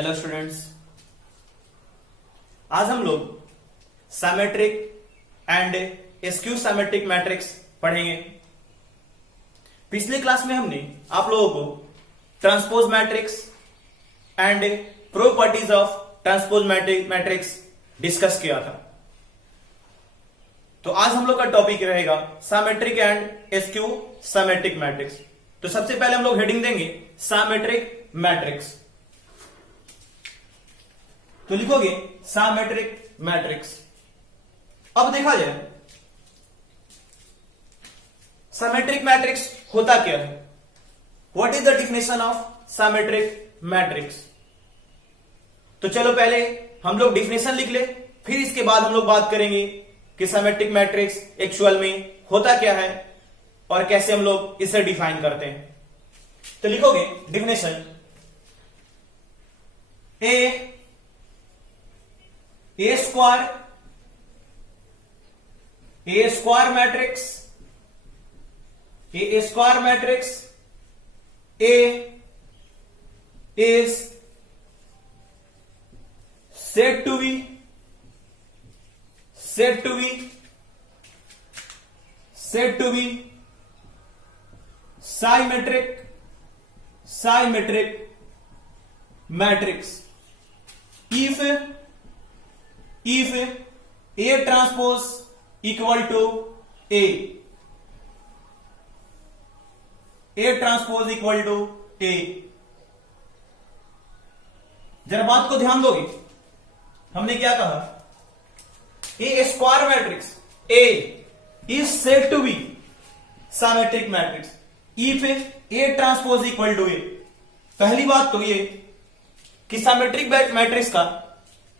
Hello students, आज हम लोग symmetric and skew symmetric matrix पढ़ेंगे। पिछले क्लास में हमने आप लोगों को transpose matrix and properties of transpose matrix discuss किया था। तो आज हम लोग का टॉपिक रहेगा symmetric and skew symmetric matrix. तो सबसे पहले हम लोग हेडिंग देंगे सिमेट्रिक मैट्रिक्स। तो लिखोगे सिमेट्रिक मैट्रिक्स। अब देखा जाए सिमेट्रिक मैट्रिक्स होता क्या है, what is the definition of symmetric matrix. तो चलो पहले हम लोग डिफिनेशन लिख ले, फिर इसके बाद हम लोग बात करेंगे कि सिमेट्रिक मैट्रिक्स एक्चुअल में होता क्या है और कैसे हम लोग इसे डिफाइन करते हैं। तो लिखोगे definition A square matrix A is said to be symmetric matrix if A transpose equal to A transpose equal to A। जरा बात को ध्यान दोगे, हमने क्या कहा, a square matrix A is said to be symmetric matrix if A transpose equal to A। पहली बात तो ये कि सिमेट्रिक मैट्रिक्स का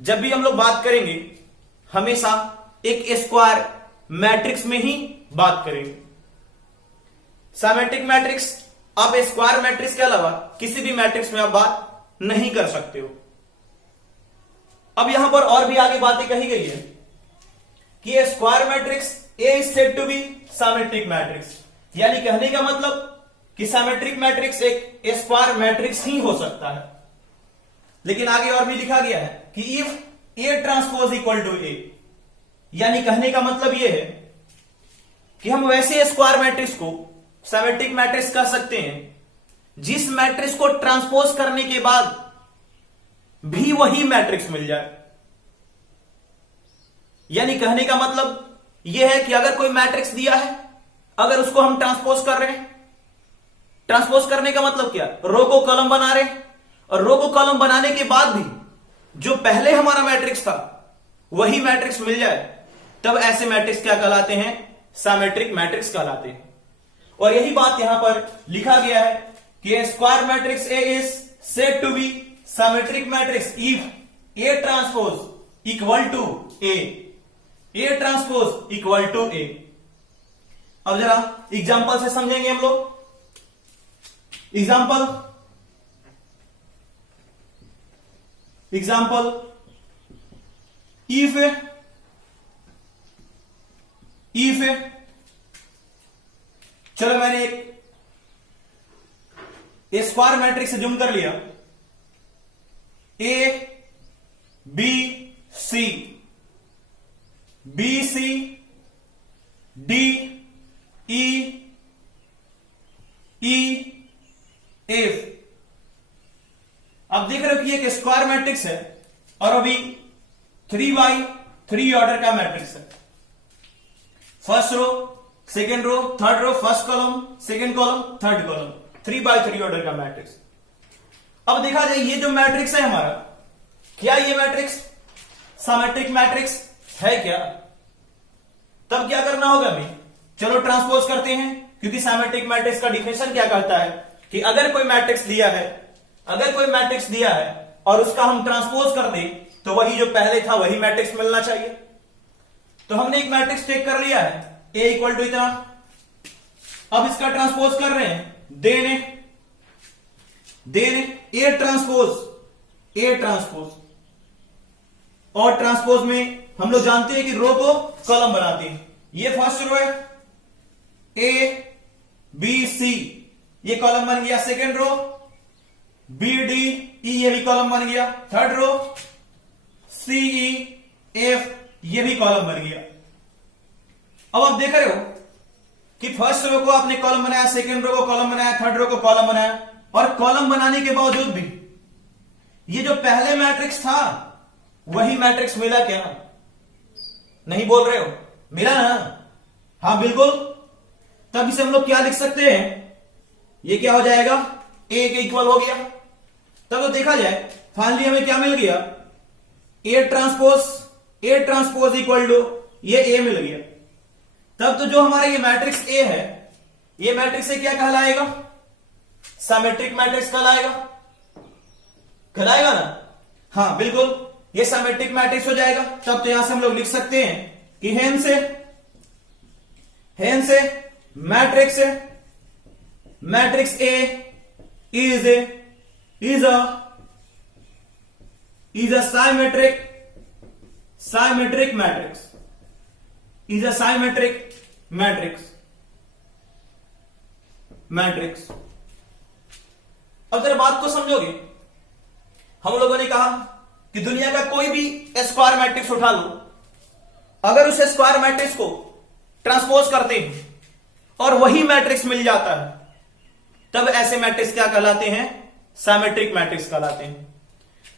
जब भी हम लोग बात करेंगे हमेशा एक स्क्वायर मैट्रिक्स में ही बात करेंगे। सिमेट्रिक मैट्रिक्स आप स्क्वायर मैट्रिक्स के अलावा किसी भी मैट्रिक्स में आप बात नहीं कर सकते हो। अब यहां पर और भी आगे बातें कही गई है कि square matrix A is said to be symmetric matrix, यानी कहने का मतलब कि सिमेट्रिक मैट्रिक्स एक स्क्वायर मैट्रिक्स ही हो सकता है। लेकिन आगे और भी लिखा गया है कि if A transpose equal to A, यानी कहने का मतलब यह है कि हम वैसे स्क्वायर मैट्रिक्स को सिमेट्रिक मैट्रिक्स कह सकते हैं जिस मैट्रिक्स को ट्रांसपोज करने के बाद भी वही मैट्रिक्स मिल जाए। यानी कहने का मतलब यह है कि अगर कोई मैट्रिक्स दिया है, अगर उसको हम ट्रांसपोज कर रहे हैं, ट्रांसपोज करने का मतलब क्या, रो को कॉलम बना रहे हैं और रो को कॉलम बनाने के बाद भी जो पहले हमारा मैट्रिक्स था वही मैट्रिक्स मिल जाए, तब ऐसे मैट्रिक्स क्या कहलाते हैं, सिमेट्रिक मैट्रिक्स कहलाते हैं। और यही बात यहां पर लिखा गया है कि square matrix A is said to be symmetric matrix if A transpose equal to A transpose equal to A. अब जरा एग्जांपल से समझेंगे हम लोग। एग्जांपल इफ चलो मैंने एक स्क्वायर मैट्रिक्स जूम कर लिया, A B C D E F. अब देख रहे हो कि एक स्क्वायर मैट्रिक्स है और अभी 3x3 ऑर्डर का मैट्रिक्स है। First row, second row, third row, first column, second column, third column, 3x3 order का मैट्रिक्स। अब देखा जाए ये जो मैट्रिक्स है हमारा, क्या ये मैट्रिक्स सिमेट्रिक मैट्रिक्स है क्या? तब क्या करना होगा हमें, चलो ट्रांसपोज करते हैं, क्योंकि सिमेट्रिक मैट्रिक्स का डिफिनेशन क्या कहता है कि अगर कोई मैट्रिक्स दिया है और उसका हम ट्रांसपोज कर दें तो वही जो पहले था वही मैट्रिक्स मिलना चाहिए। तो हमने एक मैट्रिक्स टेक कर लिया है ए इक्वल टू इतना, अब इसका ट्रांसपोज कर रहे हैं, देन ए ट्रांसपोज और ट्रांसपोज में हम लोग जानते हैं कि रो को कॉलम बनाते हैं। ये फर्स्ट रो है, ए बी सी, ये कॉलम बन गया second row, B D E ये भी कॉलम बन गया, थर्ड रो सी ई एफ ये भी कॉलम बन गया। अब आप देख रहे हो कि फर्स्ट रो को आपने कॉलम बनाया, सेकंड रो को कॉलम बनाया, थर्ड रो को कॉलम बनाया, और कॉलम बनाने के बावजूद भी ये जो पहले मैट्रिक्स था वही मैट्रिक्स मिला क्या? नहीं बोल रहे हो? मिला ना? हाँ बिल्कुल। तब इसे हम लोग क्या लिख सकते हैं? ये क्या हो जाएगा? ए के इक्वल हो गया। तब तो देखा जाए फाइनली हमें क्या मिल गया? ए ट्रांसपोज इक्वल टू ये ए मिल गया। तब तो जो हमारा ये मैट्रिक्स ए है, ये मैट्रिक्स से क्या कहलाएगा? सिमेट्रिक मैट्रिक्स कहलाएगा ना? हाँ बिल्कुल, ये सिमेट्रिक मैट्रिक्स हो जाएगा। तब तो यहां से हम लोग लिख सकते हैं कि हेन से matrix A is a symmetric matrix, is a symmetric matrix। अब जरा बात को समझोगे, हम लोगों ने कहा कि दुनिया का कोई भी स्क्वायर मैट्रिक्स उठा लो, अगर उस स्क्वायर मैट्रिक्स को ट्रांसपोज करते हैं और वही मैट्रिक्स मिल जाता है, तब ऐसे मैट्रिक्स क्या कहलाते हैं? सिमेट्रिक मैट्रिक्स कहलाते हैं।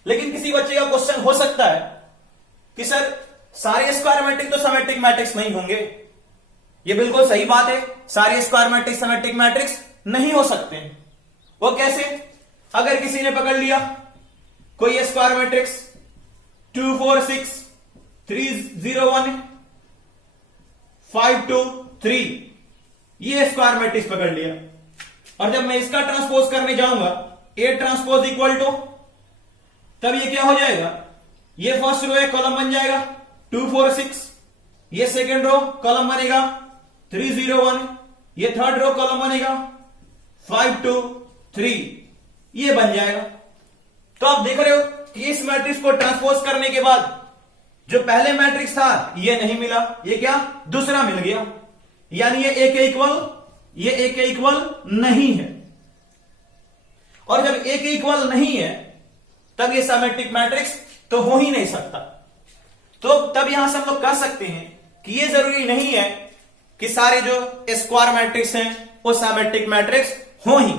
लेकिन किसी बच्चे का क्वेश्चन हो सकता है कि सर सारे स्क्वायर मैट्रिक्स तो सिमेट्रिक मैट्रिक्स नहीं होंगे। ये बिल्कुल सही बात है, सारे स्क्वायर मैट्रिक्स सिमेट्रिक मैट्रिक्स नहीं हो सकते हैं। वो कैसे? अगर किसी ने पकड़ लिया कोई स्क्वायर मैट्रिक्स 2 4 6 3 0 1 5 2 3, ये स्क्वायर मैट्रिक्स पकड़ लिया, और जब मैं इसका ट्रांसपोज करने जाऊंगा ए ट्रांसपोज इक्वल टू, तब ये क्या हो जाएगा? ये फर्स्ट रो है, कॉलम बन जाएगा 2 4 6, ये सेकंड रो कॉलम बनेगा 3 0 1, ये थर्ड रो कॉलम बनेगा 5 2 3, ये बन जाएगा। तो आप देख रहे हो कि इस मैट्रिक्स को ट्रांसपोज करने के बाद जो पहले मैट्रिक्स था ये नहीं मिला, ये क्या? दूसरा मिल गया। यानी ये ए के इक्वल नहीं है, और जब ए के इक्वल नहीं है तब ये सिमेट्रिक मैट्रिक्स तो हो ही नहीं सकता। तो तब यहां से हम लोग कह सकते हैं कि ये जरूरी नहीं है कि सारे जो स्क्वायर मैट्रिक्स हैं वो सिमेट्रिक मैट्रिक्स हो ही,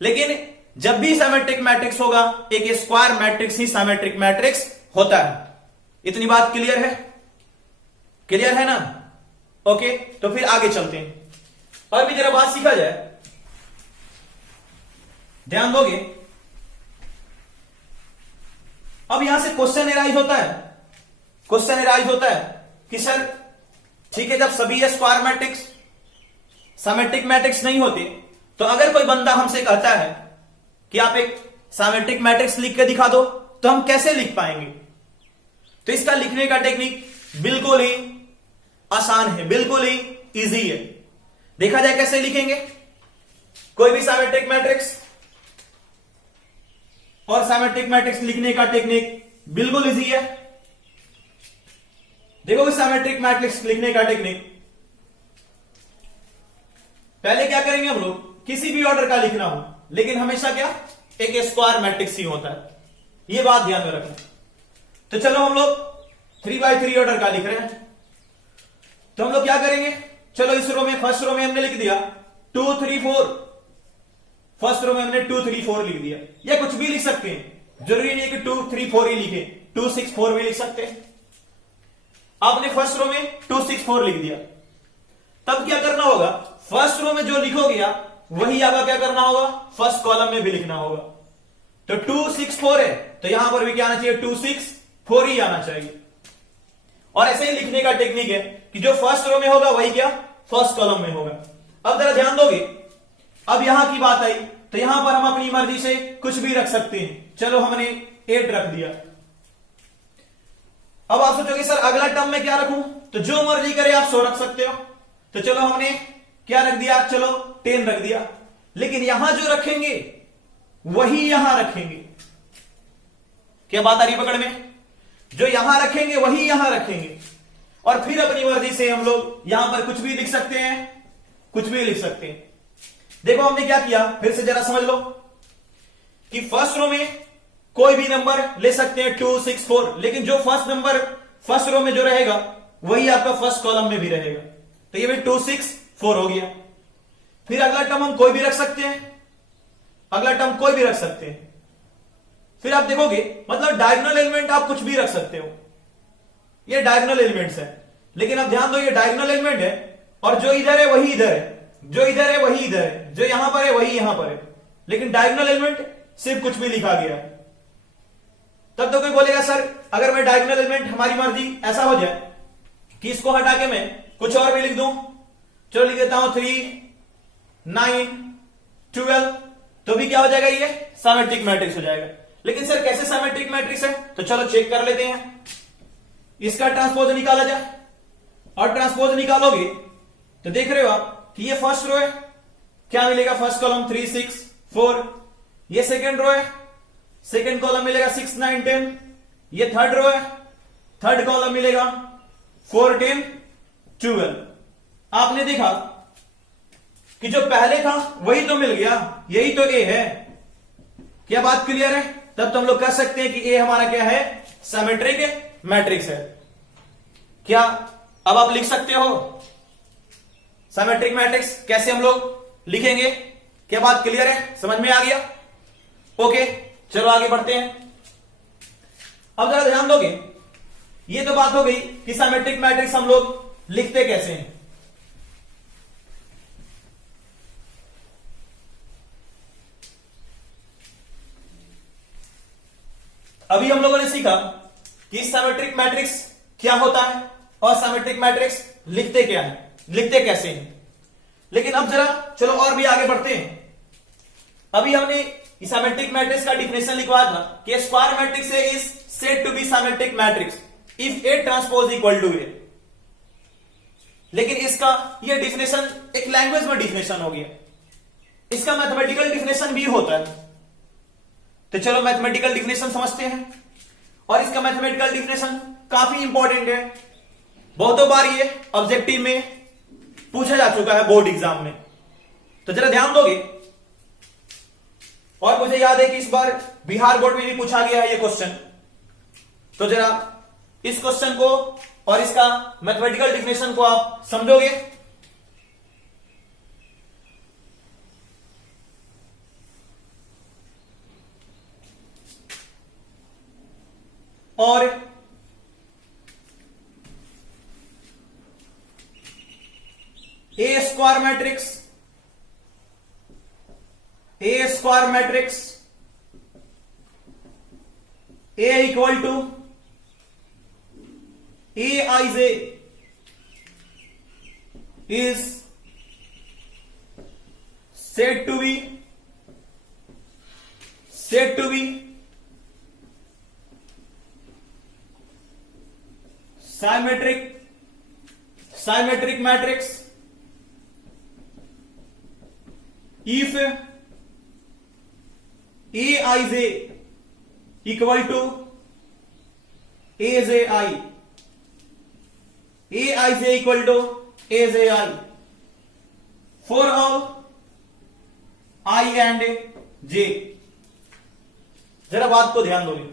लेकिन जब भी सिमेट्रिक मैट्रिक्स होगा एक स्क्वायर मैट्रिक्स ही सिमेट्रिक मैट्रिक्स होता है। इतनी बात क्लियर है? क्लियर है ना? ओके, तो फिर आगे चलते हैं और भी जरा बात सीखा जाए, ध्यान दोगे। अब यहां से क्वेश्चन एराइज होता है कि सर ठीक है, जब सभी स्क्वायर मैट्रिक्स सिमेट्रिक मैट्रिक्स नहीं होते, तो अगर कोई बंदा हमसे कहता है कि आप एक सिमेट्रिक मैट्रिक्स लिख के दिखा दो, तो हम कैसे लिख पाएंगे? तो इसका लिखने का टेक्निक बिल्कुल ही आसान है, बिल्कुल ही इजी है। देखा जाए कैसे लिखेंगे कोई भी सिमेट्रिक मैट्रिक्स, और सिमेट्रिक मैट्रिक्स लिखने का टेक्निक बिल्कुल इजी है। देखो सिमेट्रिक मैट्रिक्स लिखने का टेक्निक, पहले क्या करेंगे हम लोग? किसी भी ऑर्डर का लिखना हो, लेकिन हमेशा क्या? एक स्क्वायर मैट्रिक्स ही होता है, ये बात ध्यान में रखना। तो चलो हम लोग 3x3 ऑर्डर का लिख रहे हैं, तो हम लोग क्या करेंगे? चलो इस रो में, फर्स्ट रो में हमने लिख दिया 2 3 4, फर्स्ट रो में हमने 2 3 4 लिख दिया, या कुछ भी लिख सकते हैं, जरूरी नहीं है कि 2 3 4 ही लिखे, 2 6 4 भी लिख सकते हैं। आपने फर्स्ट रो में 2 6 4 लिख दिया, तब क्या करना होगा? फर्स्ट रो में जो लिखोगे आप वही आपका क्या करना होगा? फर्स्ट कॉलम में भी लिखना होगा। तो 2 6 4 है, तो यहां पर भी क्या आना चाहिए? 2 6 4 ही आना चाहिए। और ऐसे ही लिखने का टेक्निक है कि जो फर्स्ट रो में होगा वही क्या? फर्स्ट कॉलम में होगा। अब जरा ध्यान दोगे, अब यहां की बात आई तो यहां पर हम अपनी मर्जी से कुछ भी रख सकते हैं। चलो हमने 8 रख दिया। अब आप सोचोगे सर अगला टर्म में क्या रखूं? तो जो मर्जी करे आप 100 रख सकते हो। तो चलो हमने क्या रख दिया? चलो 10 रख दिया, लेकिन यहां जो रखेंगे वही यहां रखेंगे। क्या बात आ रही पकड़ में? जो यहां रखेंगे वही यहां रखेंगे, और फिर अपनी मर्जी से हम लोग यहां पर कुछ भी लिख सकते हैं, कुछ भी लिख सकते हैं। देखो हमने क्या किया, फिर से जरा समझ लो। कि फर्स्ट रो में कोई भी नंबर ले सकते हैं 2 6 4, लेकिन जो फर्स्ट नंबर फर्स्ट रो में जो रहेगा वही आपका फर्स्ट कॉलम में भी रहेगा। तो ये भी 2 6 4 हो गया। फिर अगला टर्म हम कोई भी रख सकते हैं, अगला टर्म कोई भी रख सकते हैं। फिर आप देखोगे मतलब डायगोनल एलिमेंट आप कुछ भी रख सकते हो, ये डायगोनल एलिमेंट्स है। लेकिन अब ध्यान दो ये डायगोनल एलिमेंट है और जो इधर है वही इधर है, जो इधर है वही इधर है, जो यहां पर है वही यहां पर है, लेकिन डायगोनल एलिमेंट सिर्फ कुछ भी लिखा गया है। तब तो कोई बोलेगा सर अगर मैं डायगोनल एलिमेंट हमारी मर्जी ऐसा हो जाए कि इसको हटा के मैं कुछ और भी लिख दूं, चलो लिख देता हूं 3 9 12, तो भी क्या हो जाएगा, ये सिमेट्रिक मैट्रिक्स हो जाएगा। लेकिन सर कैसे सिमेट्रिक मैट्रिक्स है, तो चलो चेक कर लेते हैं। इसका ट्रांसपोज निकाला जाए और ट्रांसपोज निकालोगे तो देख रहे हो आप कि ये फर्स्ट रो है, क्या मिलेगा फर्स्ट कॉलम 3 6 4, ये सेकेंड रो है, सेकेंड कॉलम मिलेगा 6 9 10, ये थर्ड रो है, थर्ड कॉलम मिलेगा 4 10 12। आपने देखा कि जो पहले था वही तो मिल गया, यही तो ए है। क्या बात क्लियर है? तब तो हम लोग कह सकते हैं कि ए हमारा क्या है, सिमेट्रिक मैट्रिक्स है। क्या अब आप लिख सकते हो सिमेट्रिक मैट्रिक्स कैसे हम लोग लिखेंगे? क्या बात क्लियर है, समझ में आ गया? ओके चलो आगे बढ़ते हैं। अब जरा ध्यान दोगे, ये तो बात हो गई कि सिमेट्रिक मैट्रिक्स हम लोग लिखते कैसे हैं। अभी हम लोगों ने सीखा कि सिमेट्रिक मैट्रिक्स क्या होता है और सिमेट्रिक मैट्रिक्स लिखते क्या है, लिखते कैसे हैं। लेकिन अब जरा चलो और भी आगे बढ़ते हैं। अभी हमने सिमेट्रिक मैट्रिक्स का डिफिनेशन लिखवाया था कि square matrix is said to be symmetric matrix if A transpose equal to A. लेकिन इसका ये डिफिनेशन एक लैंग्वेज में डिफिनेशन हो गया, इसका मैथमेटिकल डिफिनेशन भी होता है। तो चलो मैथमेटिकल डिफिनेशन समझते हैं, और इसका मैथमेटिकल डिफिनेशन काफी इंपॉर्टेंट है। बहुतों बार ये ऑब्जेक्टिव में पूछा जा चुका है बोर्ड एग्जाम में, तो जरा ध्यान दोगे। और मुझे याद है कि इस बार बिहार बोर्ड में भी पूछा गया है ये क्वेश्चन, तो जरा इस क्वेश्चन को और इसका मैथमेटिकल डिफिनेशन को आप समझोगे। और a square matrix, A square matrix A equal to A I J is said to be symmetric matrix if Aij equal to Aji, Aij equal to Aji for all I and J। जरा बात को ध्यान दोगे,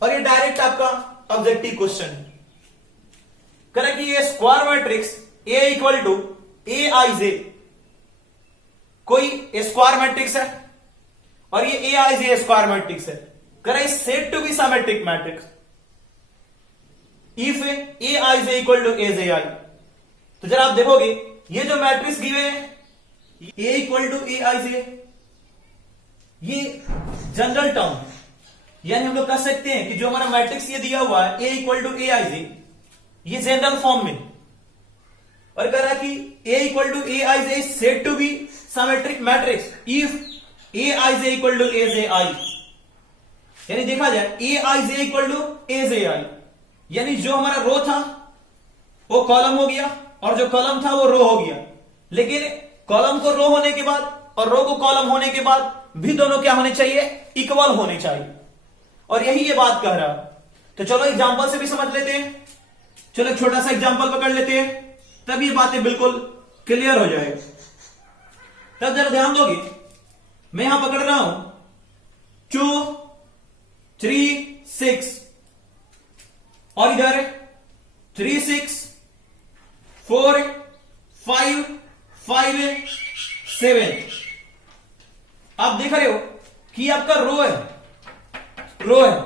और ये direct आपका objective question है। करें कि ये square matrix A equal to Aij कोई स्क्वायर मैट्रिक्स है और ये Aij स्क्वायर मैट्रिक्स है। करें said to be symmetric matrix if Aij equal to Aji। तो जरा आप देखोगे ये जो मैट्रिक्स गिवे हैं A इक्वल टू Aij, ये जनरल टर्म है, यानी हम लोग कह सकते हैं कि जो हमारा मैट्रिक्स ये दिया हुआ है A इक्वल टू Aij, ये जनरल फॉर्म में, और कह रहा है कि A equal to Aij is said to be symmetric matrix if Aij equal to Aji। यानी देखा जाए Aij इक्वल टू Aji, यानी जो हमारा रो था वो कॉलम हो गया और जो कॉलम था वो रो हो गया। लेकिन कॉलम को रो होने के बाद और रो को कॉलम होने के बाद भी दोनों क्या होने चाहिए, इक्वल होने चाहिए, और यही ये बात कह रहा है। तो चलो एग्जांपल से भी समझ लेते हैं। चलो एक छोटा सा एग्जांपल पकड़ लेते हैं, तब ये बातें बिल्कुल क्लियर हो जाएगी। तब जरा ध्यान दोगे, मैं यहां पकड़ रहा हूं 2 3 6 और इधर 3 6 4 5 5 7। आप देख रहे हो कि आपका रो है, रो है,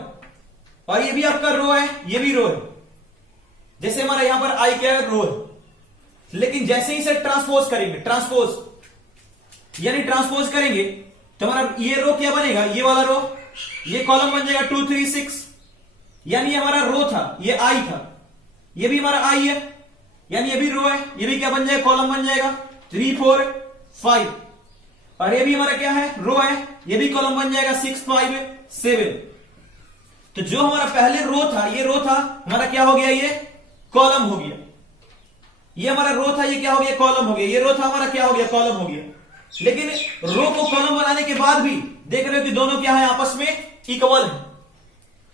और ये भी आपका रो है, ये भी रो है। जैसे हमारा यहां पर आई क्या है, रो है, लेकिन जैसे ही इसे ट्रांसपोज करेंगे, ट्रांसपोज यानी ट्रांसपोज करेंगे तो हमारा ये रो क्या बनेगा, ये वाला रो, ये कॉलम बन जाएगा 2 3 6, यानी ये हमारा रो था, ये आई था, ये भी हमारा आई है, यानी ये भी रो है, ये भी क्या बन जाएगा, कॉलम बन जाएगा 3 4 5, और ये भी हमारा क्या है, रो है, ये भी कॉलम बन जाएगा 6 5 7। तो जो हमारा पहले रो था, ये रो था हमारा क्या हो गया, ये कॉलम हो गया। ये हमारा रो था, ये क्या हो गया, कॉलम हो गया। ये रो था हमारा क्या हो गया, कॉलम हो गया। लेकिन रो को कॉलम बनाने के बाद भी देख रहे हो कि दोनों क्या है, आपस में इक्वल है।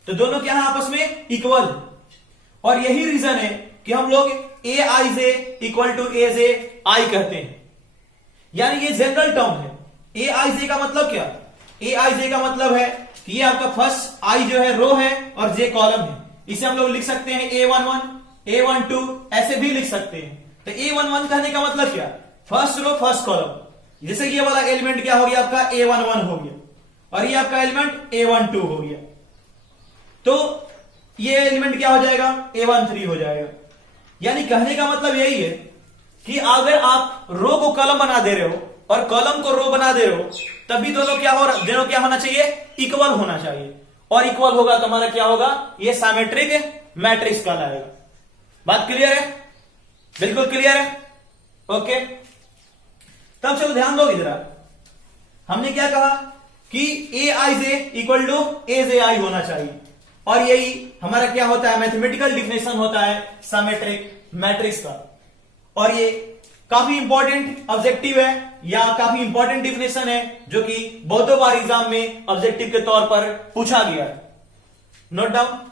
तो दोनों क्या है, आपस में इक्वल है, और यही रीजन है कि हम लोग ए I J equal to A J आई कहते हैं। यानी ये जनरल टर्म है। ए आई जे का मतलब क्या, ए आई जे का मतलब है कि ये आपका फर्स्ट आई जो है रो है और जे कॉलम है। इसे हम लोग लिख सकते हैं A11 A12, ऐसे भी लिख सकते हैं। तो A11 कहने का मतलब क्या, फर्स्ट रो फर्स्ट कॉलम। जैसे ये वाला एलिमेंट क्या हो गया, आपका A11 हो गया, और ये आपका एलिमेंट A12 हो गया। तो ये एलिमेंट क्या हो जाएगा, A13 हो जाएगा। यानी कहने का मतलब यही है कि अगर आप रो को कॉलम बना दे रहे हो और कॉलम को रो बना दे रहे हो, तभी दोनों क्या होना चाहिए, इक्वल होना चाहिए। और इक्वल होगा तो हमारा क्या होगा, ये सिमेट्रिक मैट्रिक्स कहलाएगा। बात क्लियर है, बिल्कुल क्लियर है, ओके। तब चलो ध्यान दो इधर, हमने क्या कहा कि ए I J equal to A J आई होना चाहिए, और यही हमारा क्या होता है, मैथमेटिकल डिफिनेशन होता है सिमेट्रिक मैट्रिक्स का। और ये काफी इंपॉर्टेंट ऑब्जेक्टिव है या काफी इंपॉर्टेंट डिफिनेशन है, जो कि बहुतों बार एग्जाम में ऑब्जेक्टिव के तौर पर पूछा गया है। Note down.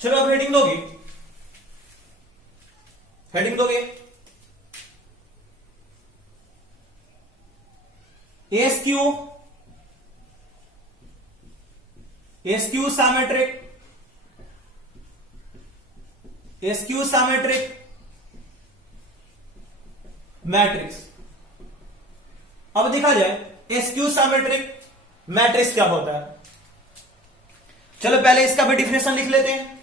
चलो आप हेडिंग दोगे, हेडिंग दोगे, SQ SQ symmetric, SQ symmetric matrix. अब देखा जाए एसक्यू सिमेट्रिक मैट्रिक्स क्या होता है। चलो पहले इसका भी डिफिनेशन लिख लेते हैं।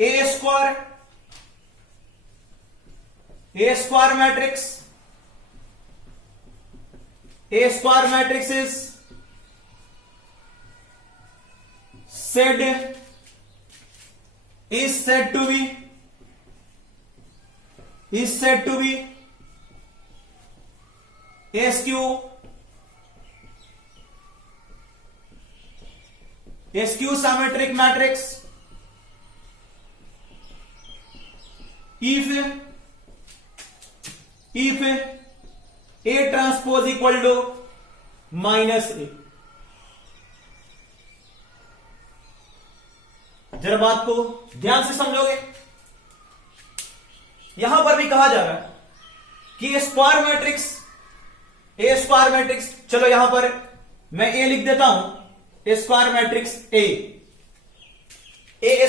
A square matrix is said to be skew symmetric matrix if A transpose equal to minus A। जरा बात को ध्यान से समझोगे, यहां पर भी कहा जा रहा है कि स्क्वायर मैट्रिक्स, चलो यहां पर मैं ए लिख देता हूं, square matrix A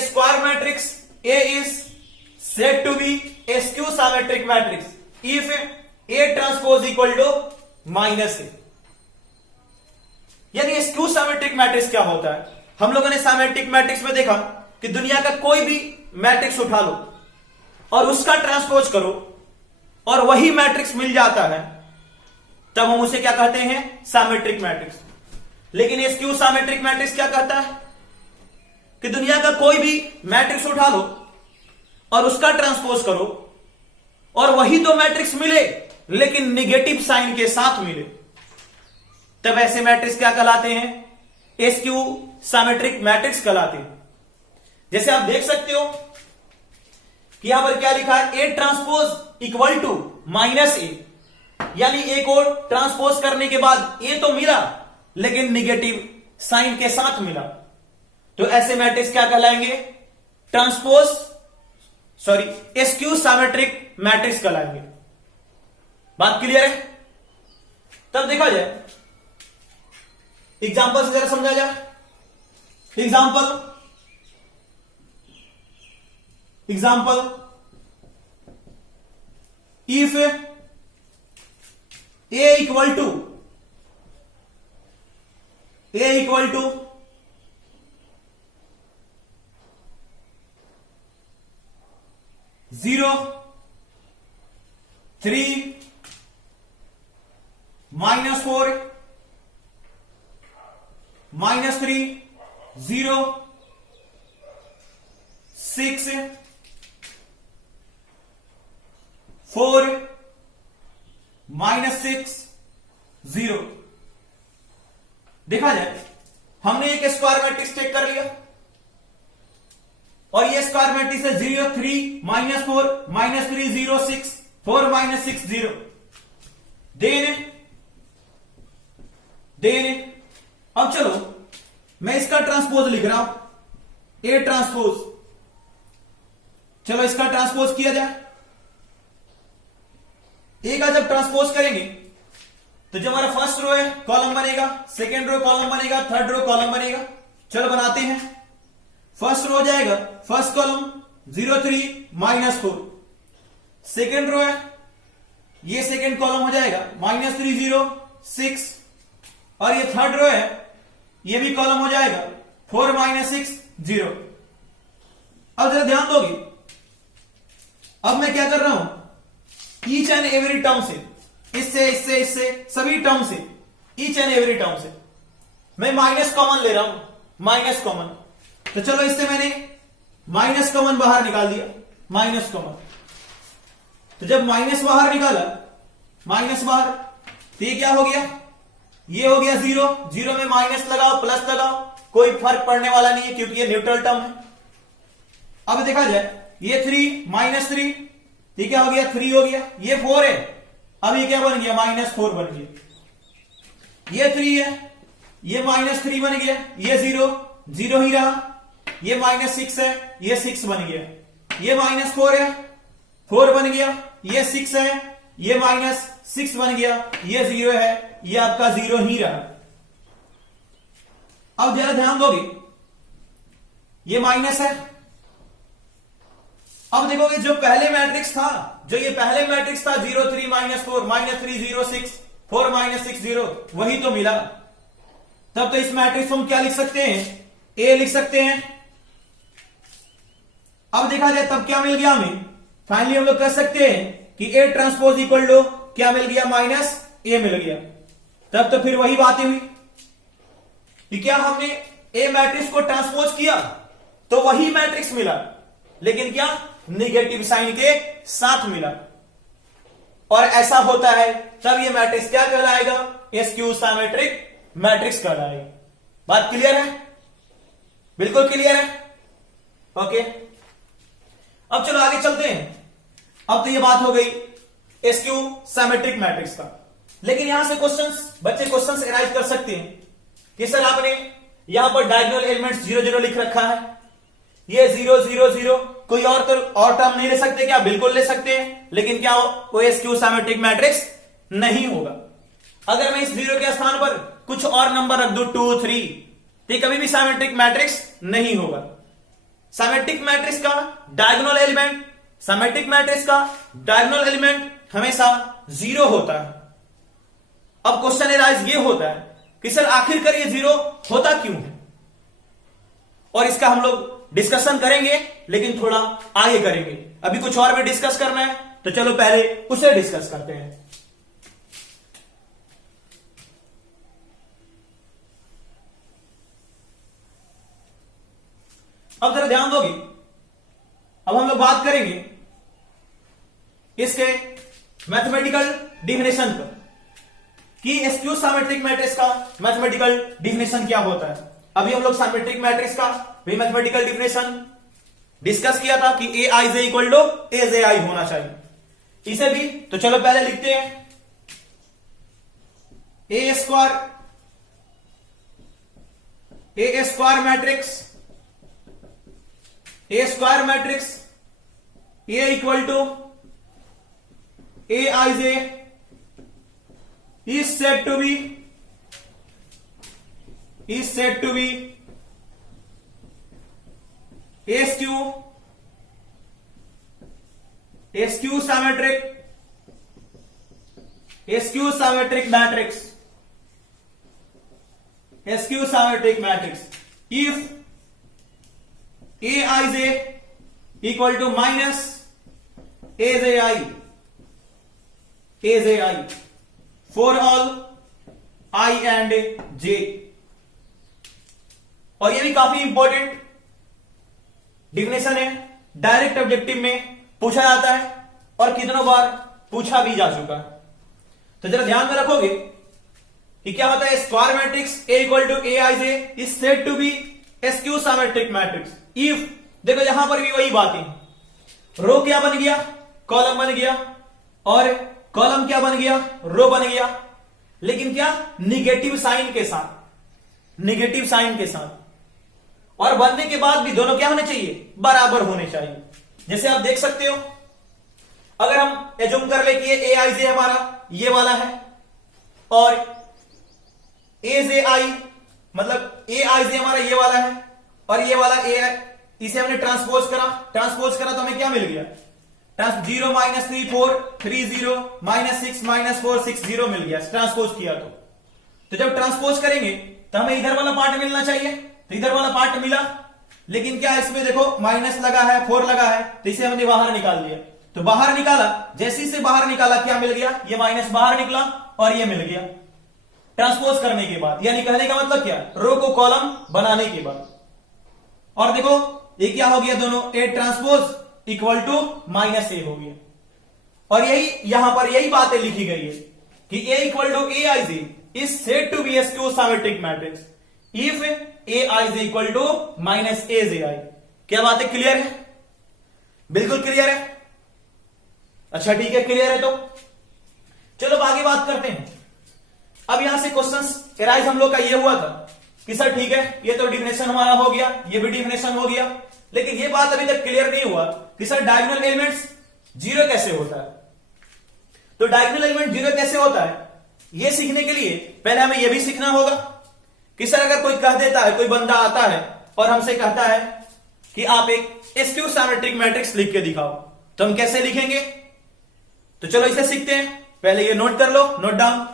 square matrix A is said to be a skew symmetric matrix if A transpose equal to minus A. यानी स्क्यू सिमेट्रिक मैट्रिक्स क्या होता है, हम लोगों ने सिमेट्रिक मैट्रिक्स में देखा कि दुनिया का कोई भी मैट्रिक्स उठा लो और उसका ट्रांसपोज करो, और वही मैट्रिक्स मिल जाता है, तब हम उसे क्या कहते हैं? Symmetric matrix. लेकिन स्क्यू साइमेट्रिक मैट्रिक्स क्या कहता है कि दुनिया का कोई भी मैट्रिक्स उठा लो और उसका ट्रांसपोज करो और वही दो मैट्रिक्स मिले लेकिन निगेटिव साइन के साथ मिले, तब ऐसे मैट्रिक्स क्या कहलाते हैं? स्क्यू साइमेट्रिक मैट्रिक्स कहलाते हैं। जैसे आप देख सकते हो कि यहां पर क्या लिखा है? A transpose equal to minus A, यानी ए को ट्रांसपोज करने के बाद ए तो मिला लेकिन निगेटिव साइन के साथ मिला, तो ऐसे मैट्रिक्स क्या कहलाएंगे? स्क्यू साइमेट्रिक मैट्रिक्स कहलाएंगे। बात क्लियर है? तब देखा जाए एग्जांपल से जरा समझा जाए। Example if A equal to 0, 3, -4, -3, 0, 6, 4, -6, 0। देखा जाए हमने एक स्क्वायर मैट्रिक्स टेक कर लिया और ये स्क्वायर मैट्रिक्स है 0, 3, -4, -3, 0, 6, 4, -6, 0। देन अब चलो मैं इसका ट्रांसपोज लिख रहा हूं, ए ट्रांसपोज। चलो इसका ट्रांसपोज किया जाए। ए का जब ट्रांसपोज करेंगे तो जो हमारा फर्स्ट रो है कॉलम बनेगा, सेकेंड रो कॉलम बनेगा, थर्ड रो कॉलम बनेगा। चलो बनाते हैं। फर्स्ट रो हो जाएगा, फर्स्ट कॉलम 0, 3, -4। सेकेंड रो है, ये सेकेंड कॉलम हो जाएगा -3, 0, 6। और ये थर्ड रो है, ये भी कॉलम हो जाएगा 4, -6, 0। अब जरा ध्यान दोगे, अब मैं क्या कर रहा हूं? ईच एंड एवरी टर्म से, इससे सभी टर्म से, ईच एंड एवरी टर्म से मैं माइनस कॉमन ले रहा हूं, माइनस कॉमन। तो चलो इससे मैंने माइनस कॉमन बाहर निकाल दिया, माइनस कॉमन। तो जब माइनस बाहर निकाला, माइनस बाहर, तो ये क्या हो गया? ये हो गया 0, 0 में माइनस लगाओ, प्लस लगाओ, कोई फर्क पड़ने वाला नहीं है क्योंकि ये न्यूट्रल टर्म है। अब देखा जाए ये 3, -3, ये क्या हो गया? 3 हो गया। ये 4 है, अब ये क्या बन गया? -4 बन गया। ये 3 है, ये -3 बन गया। ये 0, 0 ही रहा। ये -6 है, ये 6 बन गया। ये -4 है, 4 बन गया। ये 6 है, ये -6 बन गया। ये 0 है, ये आपका 0 ही रहा। अब जरा ध्यान दोगे, ये माइनस है। अब देखोगे जो पहले मैट्रिक्स था, जो ये पहले मैट्रिक्स था 0, 3, -4, -3, 0, 6, 4, -6, 0, वही तो मिला। तब तो इस मैट्रिक्स को हम क्या लिख सकते हैं? ए लिख सकते हैं। अब देखा जाए तब क्या मिल गया हमें? फाइनली हम लोग कह सकते हैं कि ए ट्रांसपोज इक्वल टू क्या मिल गया? -a मिल गया। तब तो फिर वही बातें हुई कि क्या हमने ए मैट्रिक्स को ट्रांसपोज किया तो वही मैट्रिक्स मिला, लेकिन क्या? निगेटिव साइन के साथ मिला। और ऐसा होता है तब ये मैट्रिक्स क्या कहलाएगा? स्क्यू साइमेट्रिक मैट्रिक्स कहलाएगा। बात क्लियर है? बिल्कुल क्लियर है। ओके, अब चलो आगे चलते हैं। अब तो ये बात हो गई स्क्यू साइमेट्रिक मैट्रिक्स का, लेकिन यहां से बच्चे क्वेश्चंस एराइज कर सकते हैं कि सर आपने यहां पर डायगोनल एलिमेंट्स 0, 0 लिख रखा है, ये 0, 0, 0, कोई और टर्म नहीं ले सकते क्या? बिल्कुल ले सकते हैं, लेकिन क्या वो स्क्यू साइमेट्रिक मैट्रिक्स नहीं होगा। अगर मैं इस 0 के स्थान पर कुछ और नंबर रख दूं 2, 3, तो ये कभी भी साइमेट्रिक मैट्रिक्स नहीं होगा। साइमेट्रिक मैट्रिक्स का डायगोनल एलिमेंट, साइमेट्रिक मैट्रिक्स का डायगोनल एलिमेंट हमेशा 0 होता है। अब क्वेश्चन एराइज ये होता है कि सर आखिरकार ये 0 होता क्यों है? और इसका हम लोग डिस्कशन करेंगे, लेकिन थोड़ा आगे करेंगे। अभी कुछ और भी डिस्कस करना है तो चलो पहले उसे डिस्कस करते हैं। अब जरा ध्यान दोगे, अब हम लोग बात करेंगे इसके मैथमेटिकल डिफिनेशन पर कि स्क्यू सिमेट्रिक मैट्रिक्स का मैथमेटिकल डिफिनेशन क्या होता है। अभी हम लोग सिमेट्रिक मैट्रिक्स का भी मैथमेटिकल डिफिनेशन डिस्कस किया था कि ए I J equal to A J आई होना चाहिए, इसे भी तो चलो पहले लिखते हैं a square matrix A equal to A I J is said to be a skew symmetric matrix if aij equal to minus aji for all I and j। और ये भी काफी इंपॉर्टेंट डिफिनेशन है, डायरेक्ट ऑब्जेक्टिव में पूछा जाता है और कितनों बार पूछा भी जा चुका है। तो जरा ध्यान में रखोगे कि क्या होता है square matrix A equal to A I J is said to be skew symmetric matrix if, देखो यहां पर भी वही बातें, रो क्या बन गया, कॉलम बन गया, और कॉलम क्या बन गया, रो बन गया, लेकिन क्या निगेटिव साइन के साथ, और बनने के बाद भी दोनों क्या होने चाहिए, बराबर होने चाहिए। जैसे आप देख सकते हो, अगर हम एज्यूम कर ले कि ये ए आई जे हमारा ये वाला है और ए जे आई मतलब ए आई जे हमारा ये वाला है और ये वाला ए, इसे हमने ट्रांसपोज करा तो हमें क्या मिल गया, 0 - 3 4 3 0 -6 -4 6 0 मिल गया ट्रांसपोज किया तो जब ट्रांसपोज करेंगे तो हमें इधर वाला पार्ट मिलना चाहिए, तो इधर वाला पार्ट मिला, लेकिन क्या इसमें देखो माइनस लगा है, 4 लगा है, तो इसे हमने बाहर निकाल दिया। तो बाहर निकाला, जैसे ही से बाहर निकाला क्या मिल गया, ये माइनस बाहर निकला और ये मिल गया ट्रांसपोज करने के बाद, यानी कहने का मतलब क्या, रो को कॉलम बनाने के बाद। और देखो ये क्या हो गया, दोनों A transpose equal to minus A हो गया। और यही यहां पर यही बातें लिखी गई है कि A equal to A I J is said to be skew symmetric matrix if A I J equal to minus A J I. क्या बातें क्लियर है, बिल्कुल क्लियर है, अच्छा ठीक है, क्लियर है। तो चलो आगे बात करते हैं। अब यहां से क्वेश्चंस एराइज हम लोग का ये हुआ था कि सर ठीक है ये तो डिफिनेशन हमारा हो गया, ये भी डिफिनेशन हो गया, लेकिन ये बात अभी तक क्लियर नहीं हुआ कि सर डायगोनल एलिमेंट्स जीरो कैसे होता है। तो डायगोनल एलिमेंट जीरो कैसे होता है, ये सीखने के लिए पहले हमें यह भी सीखना होगा कि सर अगर कोई कह देता है, कोई बंदा आता है और हमसे कहता है कि आप एक स्क्यू सिमेट्रिक मैट्रिक्स लिख के दिखाओ, तो हम कैसे लिखेंगे। तो चलो इसे सीखते हैं, पहले ये नोट कर लो, नोट डाउन।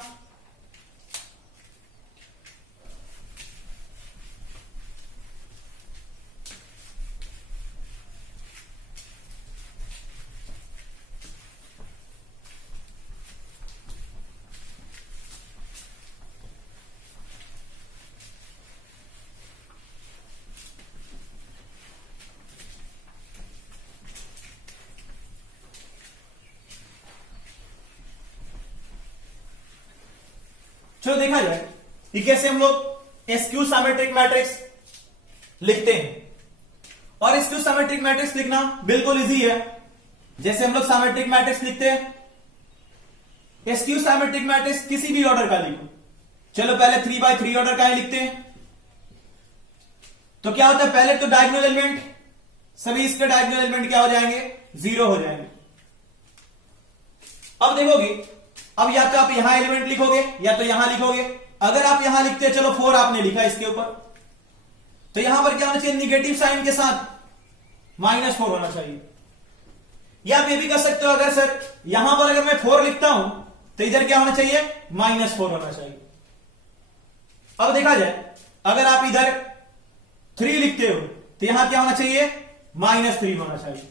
चलो देखा जाए कि कैसे हम लोग स्क्यू सिमेट्रिक मैट्रिक्स लिखते हैं। और स्क्यू सिमेट्रिक मैट्रिक्स लिखना बिल्कुल इजी है। जैसे हम लोग सिमेट्रिक मैट्रिक्स लिखते हैं, स्क्यू सिमेट्रिक मैट्रिक्स किसी भी ऑर्डर का लिखो। चलो पहले 3x3 ऑर्डर का ही लिखते हैं। तो क्या होता है, पहले तो डायगोनल एलिमेंट, सभी इसके डायगोनल एलिमेंट क्या हो जाएंगे, 0 हो जाएंगे। अब देखोगे, अब या तो आप यहां एलिमेंट लिखोगे या तो यहां लिखोगे। अगर आप यहां लिखते हैं, चलो 4 आपने लिखा इसके ऊपर, तो यहां पर क्या होना चाहिए, निगेटिव साइन के साथ -4 होना चाहिए। या आप ये भी कर सकते हो, अगर सर यहां पर अगर मैं 4 लिखता हूं तो इधर क्या होना चाहिए, -4 होना चाहिए। अब देखा जाए, अगर आप इधर 3 लिखते हो तो यहां क्या होना चाहिए, -3 होना चाहिए।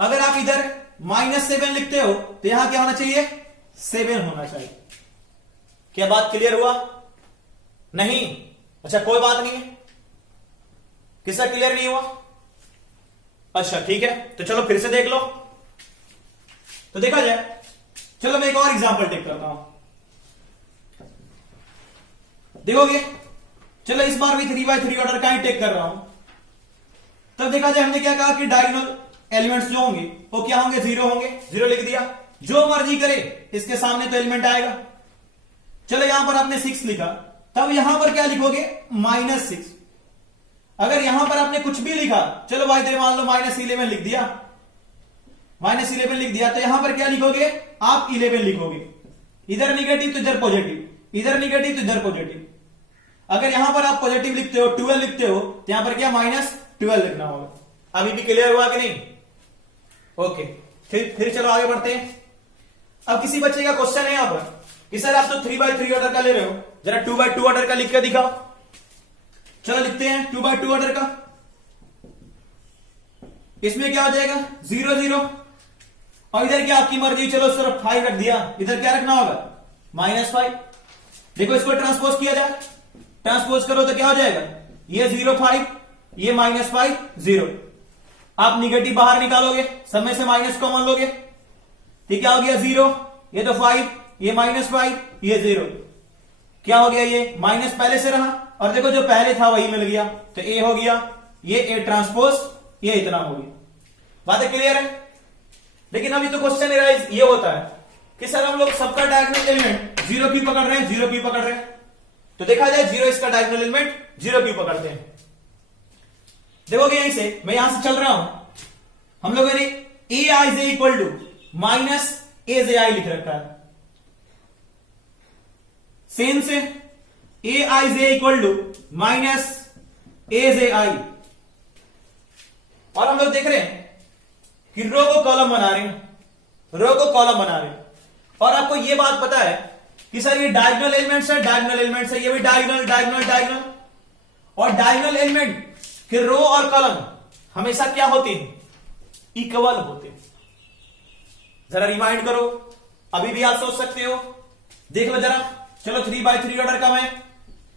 अगर आप इधर -7 लिखते हो तो यहां क्या होना चाहिए, 7 होना चाहिए। क्या बात क्लियर हुआ? नहीं? अच्छा कोई बात नहीं है, किसका क्लियर नहीं हुआ? अच्छा ठीक है, तो चलो फिर से देख लो। तो देखा जाए, चलो मैं एक और एग्जांपल टेक करता हूं, देखोगे? चलो इस बार भी 3x3 ऑर्डर का ही टेक कर रहा हूं। तब देखा जाए, हमने क्या कहा कि डायगोनल एलिमेंट्स जो होंगे वो क्या होंगे, 0 होंगे। 0 लिख दिया, जो मर्जी करे इसके सामने तो एलिमेंट आएगा। चलो यहां पर आपने 6 लिखा, तब यहां पर क्या लिखोगे, -6। अगर यहां पर आपने कुछ भी लिखा, चलो भाई तेरे मान लो -11 लिख दिया, -11 लिख दिया, तो यहां पर क्या लिखोगे आप, 11 लिखोगे। इधर निगेटिव तो इधर पॉजिटिव, इधर निगेटिव तो इधर पॉजिटिव। अगर यहां पर आप पॉजिटिव लिखते हो, 12 लिखते हो, तो यहां पर क्या -12 लिखना होगा। अभी भी क्लियर हुआ कि नहीं? ओके, फिर चलो आगे बढ़ते हैं। अब किसी बच्चे का क्वेश्चन है यहां पर कि सर आप तो 3x3 ऑर्डर का ले रहे हो, जरा 2x2 ऑर्डर का लिख के दिखाओ। चलो लिखते हैं 2x2 ऑर्डर का। इसमें क्या हो जाएगा, 0 0, और इधर क्या आपकी मर्जी, चलो सिर्फ 5 रख दिया, इधर क्या रखना होगा, -5। देखो इसको ट्रांसपोज किया जाए, ट्रांसपोज करो तो क्या हो जाएगा, ये 0 5, ये -5 0। आप निगेटिव बाहर निकालोगे, सब में से माइनस कॉमन लोगे, तो क्या हो गया 0, ये तो 5, ये -5, ये 0। क्या हो गया, ये माइनस पहले से रहा, और देखो जो पहले था वही मिल गया, तो ए हो गया, ये ए ट्रांसपोज, ये इतना हो गया। बातें क्लियर है? लेकिन अभी तो क्वेश्चन एराइज ये होता है कि सर हम लोग सबका डायगोनल एलिमेंट 0 क्यों पकड़ रहे हैं, 0 क्यों पकड़ रहे हैं? तो देखा जाए 0 इसका डायगोनल एलिमेंट 0 क्यों पकड़ते हैं। देखोगे यहीं से, मैं यहां से चल रहा हूं, हम लोगों ने ए I J equal to -a लिख रखा है। सेम से ए I J equal to -a और हम लोग देख रहे हैं कि रो को कॉलम बना रहे हैं, रो को कॉलम बना रहे हैं। और आपको यह बात पता है कि सर ये डायगोनल एलिमेंट्स है, डायगोनल एलिमेंट्स है, ये भी डायगोनल डायगोनल डायगोनल। और डायगोनल एलिमेंट कि रो और कॉलम हमेशा क्या होते हैं, इक्वल होते हैं। जरा रिमाइंड करो, अभी भी आप सोच सकते हो, देख लो जरा। चलो 3x3 ऑर्डर का मैं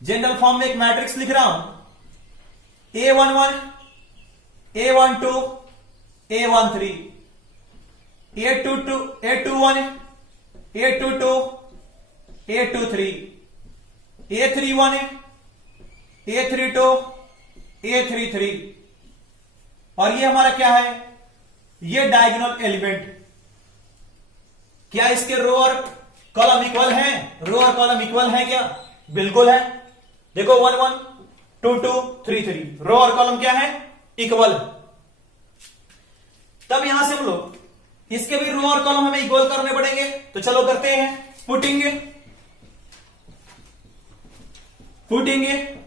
जनरल फॉर्म में एक मैट्रिक्स लिख रहा हूं, A11 A12 A13 A22 A21 A22 A23 A31 A32 A33। और ये हमारा क्या है, ये डायगोनल एलिमेंट। क्या इसके रो और कॉलम इक्वल हैं? रो और कॉलम इक्वल हैं क्या? बिल्कुल है। देखो 1 1 2 2 3 3, रो और कॉलम क्या है, इक्वल। तब यहां से हम लोग इसके भी रो और कॉलम हमें इक्वल करने पड़ेंगे, तो चलो करते हैं। Putting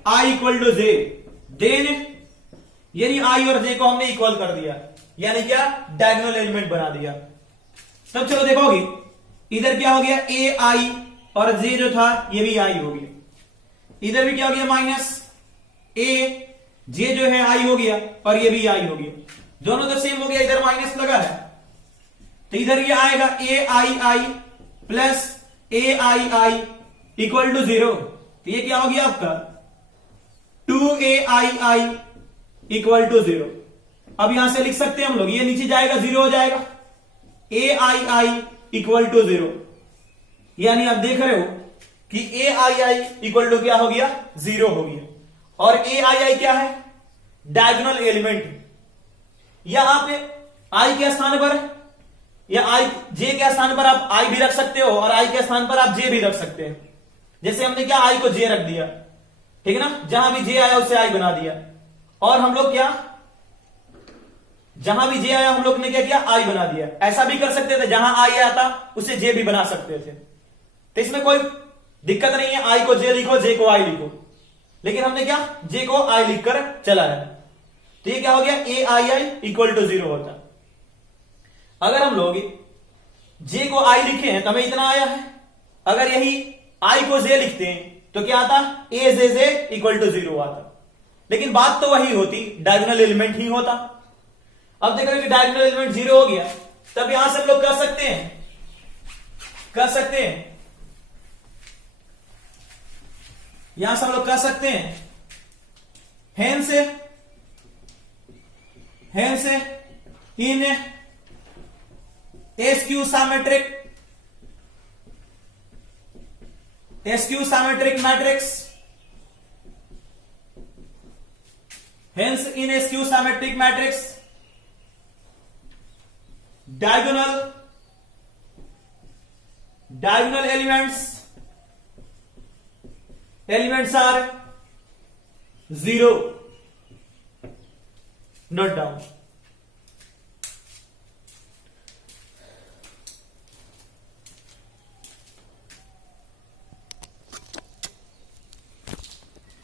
I equal to J, then यानी आई और जे को हमने इक्वल कर दिया, यानी क्या, डायगोनल एलिमेंट बना दिया। तब चलो देखोगे इधर क्या हो गया, ए आई, और जे जो था ये भी आई हो गया। इधर भी क्या हो गया, -a, जे जो है आई हो गया, और ये भी आई हो गया, दोनों तो सेम हो गया। इधर माइनस लगा है तो इधर ये आएगा A I I plus A I I equal to 0। तो ये क्या हो गया आपका 2ai इक्वल टू 0। अब यहां से लिख सकते हैं हम लोग, ये नीचे जाएगा 0 हो जाएगा, ai इक्वल टू 0। यानी आप देख रहे हो कि ai इक्वल टू क्या हो गया, 0 हो गया। और ai क्या है, डायगोनल एलिमेंट। या आप i के स्थान पर, या i j के स्थान पर आप i भी रख सकते हो, और i के स्थान पर आप j भी रख सकते हैं। जैसे हमने क्या i को j रख दिया, ठीक है ना, जहां भी j आया उसे i बना दिया। और हम लोग क्या, जहां भी j आया हम लोग ने क्या किया, i बना दिया। ऐसा भी कर सकते थे, जहां i आता उसे j भी बना सकते थे, तो इसमें कोई दिक्कत नहीं है। i को j लिखो, j को i लिखो, लेकिन हमने क्या, j को i लिखकर चला है। तो ये क्या हो गया, ai इक्वल टू 0 होता। अगर हम लोग j को i लिखे हैं तो हमें इतना आया है। अगर यही i को j लिखते हैं तो क्या आता, a j इक्वल टू 0 आता। लेकिन बात तो वही होती, डायगोनल एलिमेंट ही होता। अब देख रहे हो कि डायगोनल एलिमेंट 0 हो गया, तब यहां से हम लोग कह सकते हैं यहां से हम लोग कह सकते हैं hence in sq symmetric matrix, hence in sq symmetric matrix diagonal elements are 0. Note down.